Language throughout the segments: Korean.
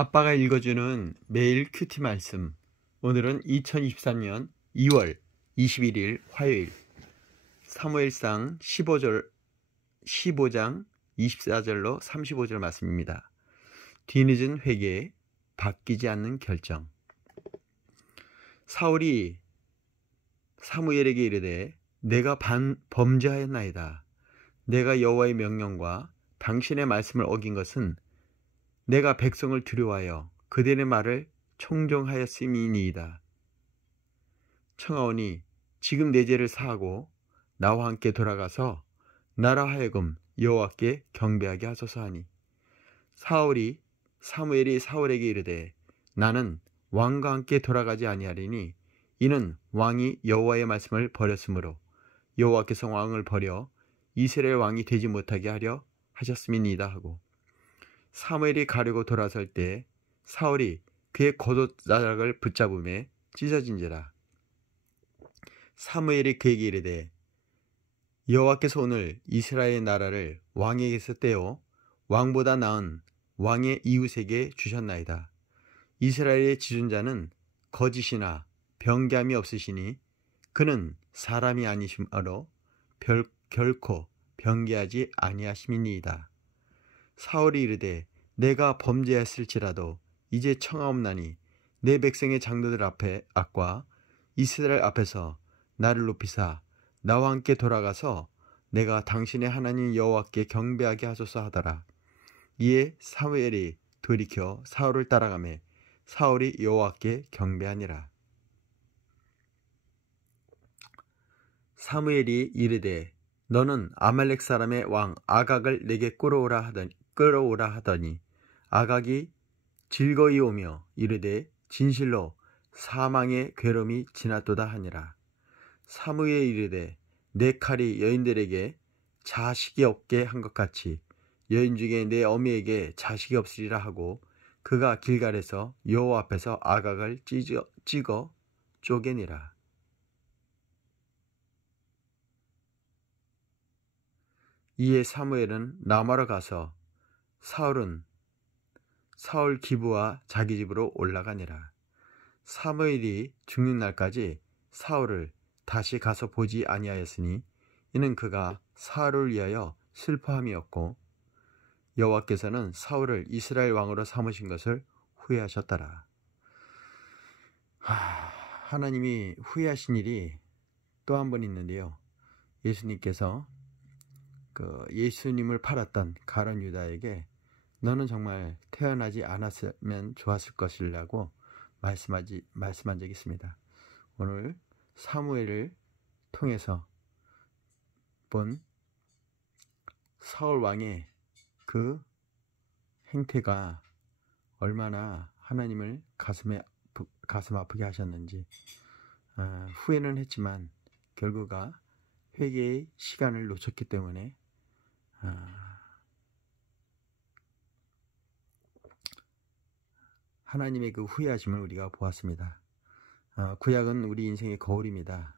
아빠가 읽어주는 매일 큐티 말씀. 오늘은 2023년 2월 21일 화요일 사무엘상 15장 24절로 35절 말씀입니다. 뒤늦은 회개, 바뀌지 않는 결정. 사울이 사무엘에게 이르되 내가 범죄하였나이다. 내가 여호와의 명령과 당신의 말씀을 어긴 것은 내가 백성을 두려워하여 그들의 말을 청종하였음이니이다. 청하오니 지금 내 죄를 사하고 나와 함께 돌아가서 나로 하여금 여호와께 경배하게 하소서 하니, 사무엘이 사울에게 이르되 나는 왕과 함께 돌아가지 아니하리니 이는 왕이 여호와의 말씀을 버렸으므로 여호와께서 왕을 버려 이스라엘 왕이 되지 못하게 하려 하셨음이니이다 하고, 사무엘이 가려고 돌아설 때 사울이 그의 겉옷자락을 붙잡음에 찢어진지라. 사무엘이 그에게 이르되 여호와께서 오늘 이스라엘 나라를 왕에게서 떼어 왕보다 나은 왕의 이웃에게 주셨나이다. 이스라엘의 지존자는 거짓이나 변개함이 없으시니 그는 사람이 아니심으로 결코 변개하지 아니하심이니이다. 사울이 이르되 내가 범죄했을지라도 이제 청하옵나니 내 백성의 장로들 앞과 이스라엘 앞에서 나를 높이사 나와 함께 돌아가서 내가 당신의 하나님 여호와께 경배하게 하소서 하더라. 이에 사무엘이 돌이켜 사울을 따라가매 사울이 여호와께 경배하니라. 사무엘이 이르되 너는 아말렉 사람의 왕 아각을 내게 끌어오라 하더니 아각이 즐거이 오며 이르되 진실로 사망의 괴로움이 지났도다 하니라. 사무엘이 이르되 내 칼이 여인들에게 자식이 없게 한 것 같이 여인 중에 내 어미에게 자식이 없으리라 하고, 그가 길갈에서 여호와 앞에서 아각을 찍어 쪼개니라. 이에 사무엘은 라마로 가서 사울 기브와 자기 집으로 올라가니라. 사무엘이 죽는 날까지 사울을 다시 가서 보지 아니하였으니 이는 그가 사울을 위하여 슬퍼함이었고 여호와께서는 사울을 이스라엘 왕으로 삼으신 것을 후회하셨더라. 하나님이 후회하신 일이 또 한 번 있는데요. 예수님께서 예수님을 팔았던 가룟 유다에게 너는 정말 태어나지 않았으면 좋았을 것이라고 말씀한 적이 있습니다. 오늘 사무엘을 통해서 본 사울 왕의 그 행태가 얼마나 하나님을 가슴 아프게 하셨는지, 후회는 했지만 결국은 회개의 시간을 놓쳤기 때문에 하나님의 그 후회하심을 우리가 보았습니다. 구약은 우리 인생의 거울입니다.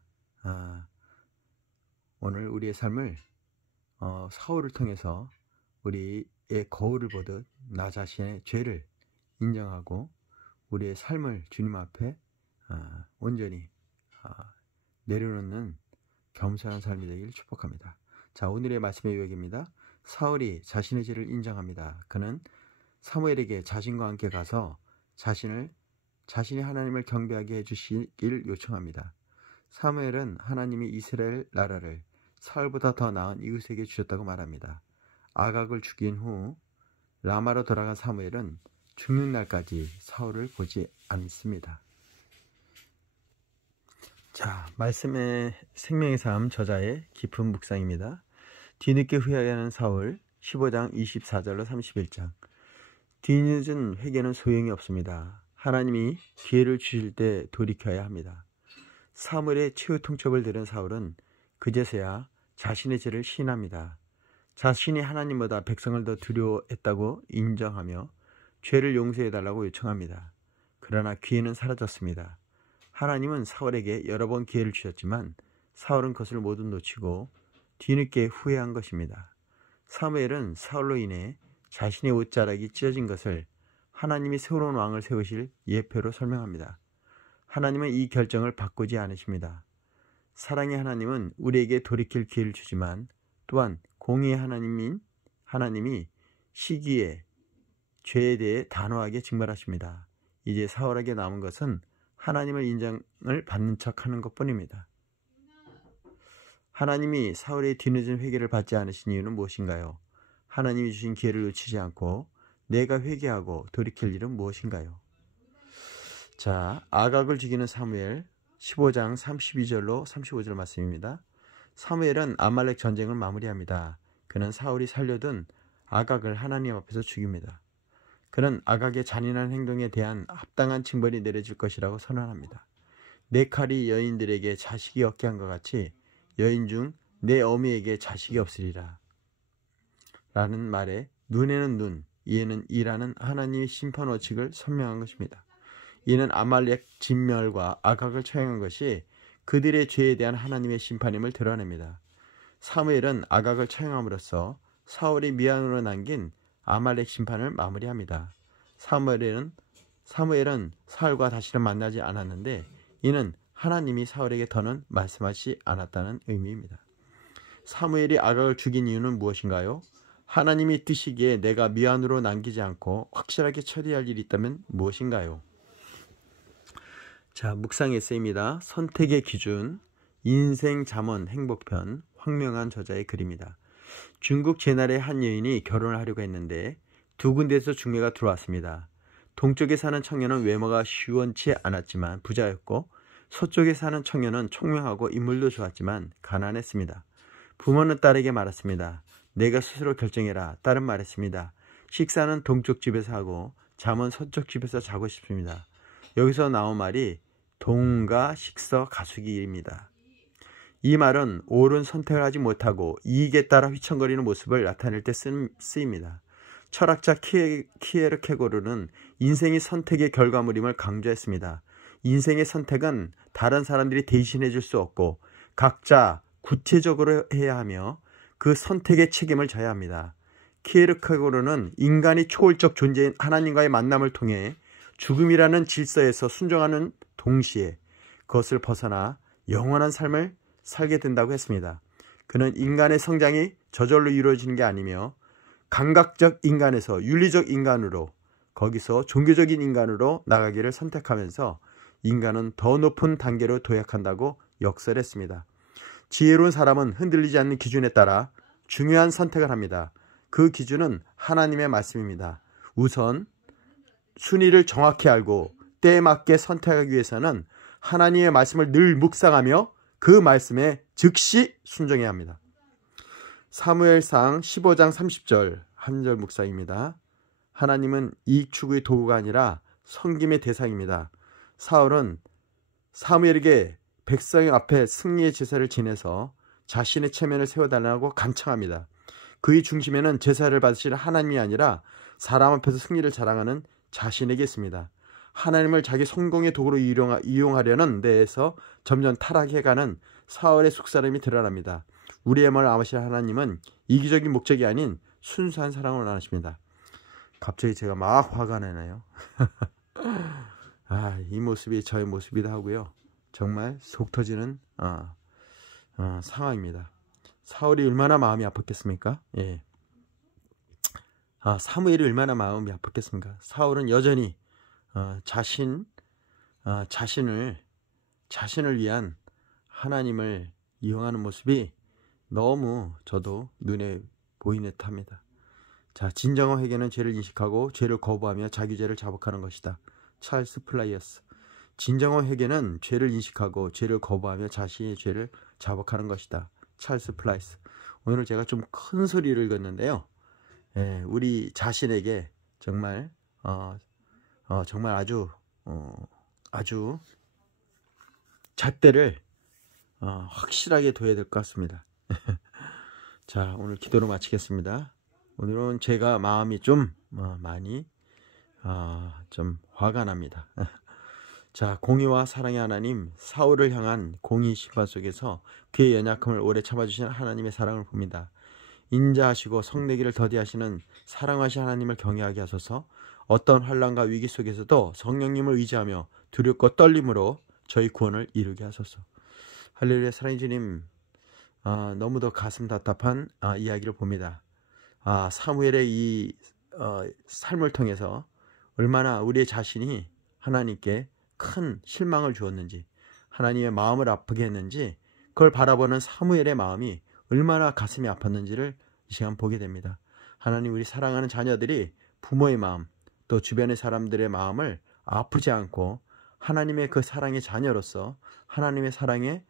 오늘 우리의 삶을 사울을 통해서 우리의 거울을 보듯 나 자신의 죄를 인정하고 우리의 삶을 주님 앞에 온전히 내려놓는 겸손한 삶이 되기를 축복합니다. 자, 오늘의 말씀의 요약입니다. 사울이 자신의 죄를 인정합니다. 그는 사무엘에게 자신과 함께 가서 자신이 하나님을 경배하게 해주시길 요청합니다. 사무엘은 하나님이 이스라엘 나라를 사울보다 더 나은 이웃에게 주셨다고 말합니다. 아각을 죽인 후 라마로 돌아간 사무엘은 죽는 날까지 사울을 보지 않습니다. 자, 말씀의 생명의 삶 저자의 깊은 묵상입니다. 뒤늦게 후회하는 사울 15장 24절로 31장. 뒤늦은 회개는 소용이 없습니다. 하나님이 기회를 주실 때 돌이켜야 합니다. 사무엘의 최후 통첩을 들은 사울은 그제서야 자신의 죄를 시인합니다. 자신이 하나님보다 백성을 더 두려워했다고 인정하며 죄를 용서해달라고 요청합니다. 그러나 기회는 사라졌습니다. 하나님은 사울에게 여러 번 기회를 주셨지만 사울은 그것을 모두 놓치고 뒤늦게 후회한 것입니다. 사무엘은 사울로 인해 자신의 옷자락이 찢어진 것을 하나님이 새로운 왕을 세우실 예표로 설명합니다. 하나님은 이 결정을 바꾸지 않으십니다. 사랑의 하나님은 우리에게 돌이킬 기회를 주지만 또한 공의의 하나님이 시기에 죄에 대해 단호하게 징벌하십니다. 이제 사울에게 남은 것은 하나님을 인정을 받는 척하는 것뿐입니다. 하나님이 사울의 뒤늦은 회개를 받지 않으신 이유는 무엇인가요? 하나님이 주신 기회를 놓치지 않고 내가 회개하고 돌이킬 일은 무엇인가요? 자, 아각을 죽이는 사무엘 15장 32절로 35절 말씀입니다. 사무엘은 아말렉 전쟁을 마무리합니다. 그는 사울이 살려둔 아각을 하나님 앞에서 죽입니다. 그는 아각의 잔인한 행동에 대한 합당한 징벌이 내려질 것이라고 선언합니다. 내 칼이 여인들에게 자식이 없게 한 것 같이 여인 중 내 어미에게 자식이 없으리라 라는 말에 눈에는 눈, 이에는 이라는 하나님의 심판 원칙을 설명한 것입니다. 이는 아말렉 진멸과 아각을 처형한 것이 그들의 죄에 대한 하나님의 심판임을 드러냅니다. 사무엘은 아각을 처형함으로써 사울이 미완으로 남긴 아말렉 심판을 마무리합니다. 사무엘은 사울과 다시는 만나지 않았는데 이는 하나님이 사울에게 더는 말씀하지 않았다는 의미입니다. 사무엘이 아각을 죽인 이유는 무엇인가요? 하나님이 뜨시기에 내가 미완으로 남기지 않고 확실하게 처리할 일이 있다면 무엇인가요? 자, 묵상 에세이입니다. 선택의 기준, 인생 잠언 행복편, 황명한 저자의 글입니다. 중국 제날의 한 여인이 결혼을 하려고 했는데 두 군데에서 중매가 들어왔습니다. 동쪽에 사는 청년은 외모가 시원치 않았지만 부자였고 서쪽에 사는 청년은 총명하고 인물도 좋았지만 가난했습니다. 부모는 딸에게 말했습니다. 내가 스스로 결정해라. 딸은 말했습니다. 식사는 동쪽 집에서 하고 잠은 서쪽 집에서 자고 싶습니다. 여기서 나온 말이 동가 식서 가수기입니다. 이 말은 옳은 선택을 하지 못하고 이익에 따라 휘청거리는 모습을 나타낼 때 쓰입니다. 철학자 키에르케고르는 인생이 선택의 결과물임을 강조했습니다. 인생의 선택은 다른 사람들이 대신해 줄 수 없고 각자 구체적으로 해야 하며 그 선택의 책임을 져야 합니다. 키에르케고르는 인간이 초월적 존재인 하나님과의 만남을 통해 죽음이라는 질서에서 순종하는 동시에 그것을 벗어나 영원한 삶을 살게 된다고 했습니다. 그는 인간의 성장이 저절로 이루어지는 게 아니며 감각적 인간에서 윤리적 인간으로 거기서 종교적인 인간으로 나가기를 선택하면서 인간은 더 높은 단계로 도약한다고 역설했습니다. 지혜로운 사람은 흔들리지 않는 기준에 따라 중요한 선택을 합니다. 그 기준은 하나님의 말씀입니다. 우선 순위를 정확히 알고 때에 맞게 선택하기 위해서는 하나님의 말씀을 늘 묵상하며 그 말씀에 즉시 순종해야 합니다. 사무엘상 15장 30절 한 절 묵상입니다. 하나님은 이익 추구의 도구가 아니라 섬김의 대상입니다. 사울은 사무엘에게 백성 앞에 승리의 제사를 지내서 자신의 체면을 세워달라고 간청합니다. 그의 중심에는 제사를 받으시는 하나님이 아니라 사람 앞에서 승리를 자랑하는 자신에게 있습니다. 하나님을 자기 성공의 도구로 이용하려는 데에서 점점 타락해가는 사울의 속사람이 드러납니다. 우리의 마음을 아시는 하나님은 이기적인 목적이 아닌 순수한 사랑을 원하십니다. 갑자기 제가 막 화가 나네요. 이 모습이 저의 모습이다 하고요. 정말 속 터지는 상황입니다. 사울이 얼마나 마음이 아팠겠습니까? 예. 사무엘이 얼마나 마음이 아팠겠습니까? 사울은 여전히 자신을 위한 하나님을 이용하는 모습이 너무 저도 눈에 보이는 듯합니다. 자, 진정한 회개는 죄를 인식하고 죄를 거부하며 자기 죄를 자복하는 것이다. 찰스 플라이어스. 진정한 회개는 죄를 인식하고 죄를 거부하며 자신의 죄를 자복하는 것이다. 찰스 플라이스. 오늘 제가 좀 큰 소리를 읽었는데요. 예, 우리 자신에게 정말 정말 아주 잣대를 확실하게 둬야 될 것 같습니다. 자, 오늘 기도로 마치겠습니다. 오늘은 제가 마음이 좀 많이 좀 화가 납니다. 자, 공의와 사랑의 하나님, 사울을 향한 공의 심판 속에서 그의 연약함을 오래 참아주신 하나님의 사랑을 봅니다. 인자하시고 성내기를 더디하시는 사랑하신 하나님을 경외하게 하소서. 어떤 환난과 위기 속에서도 성령님을 의지하며 두렵고 떨림으로 저희 구원을 이루게 하소서. 할렐루야. 사랑의 주님, 너무도 가슴 답답한 이야기를 봅니다. 사무엘의 이 삶을 통해서 얼마나 우리의 자신이 하나님께 큰 실망을 주었는지, 하나님의 마음을 아프게 했는지, 그걸 바라보는 사무엘의 마음이 얼마나 가슴이 아팠는지를 이 시간 보게 됩니다. 하나님, 우리 사랑하는 자녀들이 부모의 마음, 또 주변의 사람들의 마음을 아프지 않고 하나님의 그 사랑의 자녀로서 하나님의 사랑에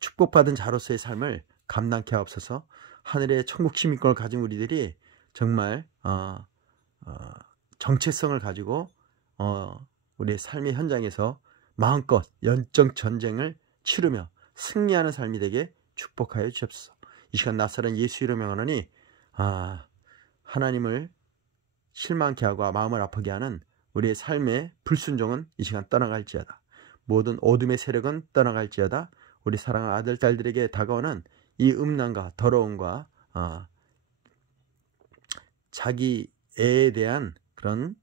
축복받은 자로서의 삶을 감당케 하옵소서. 하늘의 천국 시민권을 가진 우리들이 정말 정체성을 가지고 우리의 삶의 현장에서 마음껏 영적 전쟁을 치르며 승리하는 삶이 되게 축복하여 주옵소서. 이 시간 낯설은 예수 이름 명하노니 하나님을 실망케 하고 마음을 아프게 하는 우리의 삶의 불순종은 이 시간 떠나갈지어다. 모든 어둠의 세력은 떠나갈지어다. 우리 사랑하는 아들, 딸들에게 다가오는 이 음란과 더러움과 자기애에 대한 그런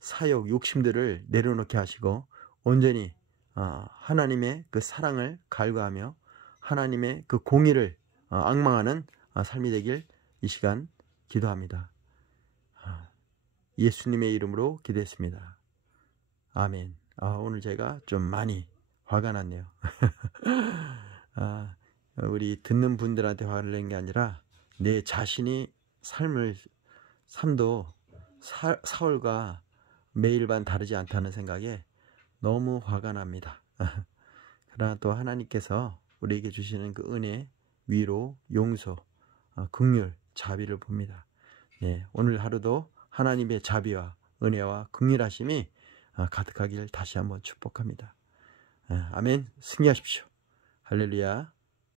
사욕, 욕심들을 내려놓게 하시고 온전히 하나님의 그 사랑을 갈구하며 하나님의 그 공의를 앙망하는 삶이 되길 이 시간 기도합니다. 예수님의 이름으로 기도했습니다. 아멘. 오늘 제가 좀 많이 화가 났네요. 우리 듣는 분들한테 화를 낸 게 아니라 내 자신이 삶도 사울과 매일 반 다르지 않다는 생각에 너무 화가 납니다. 그러나 또 하나님께서 우리에게 주시는 그 은혜, 위로, 용서, 긍휼, 자비를 봅니다. 네, 오늘 하루도 하나님의 자비와 은혜와 긍휼하심이 가득하기를 다시 한번 축복합니다. 아멘. 승리하십시오. 할렐루야.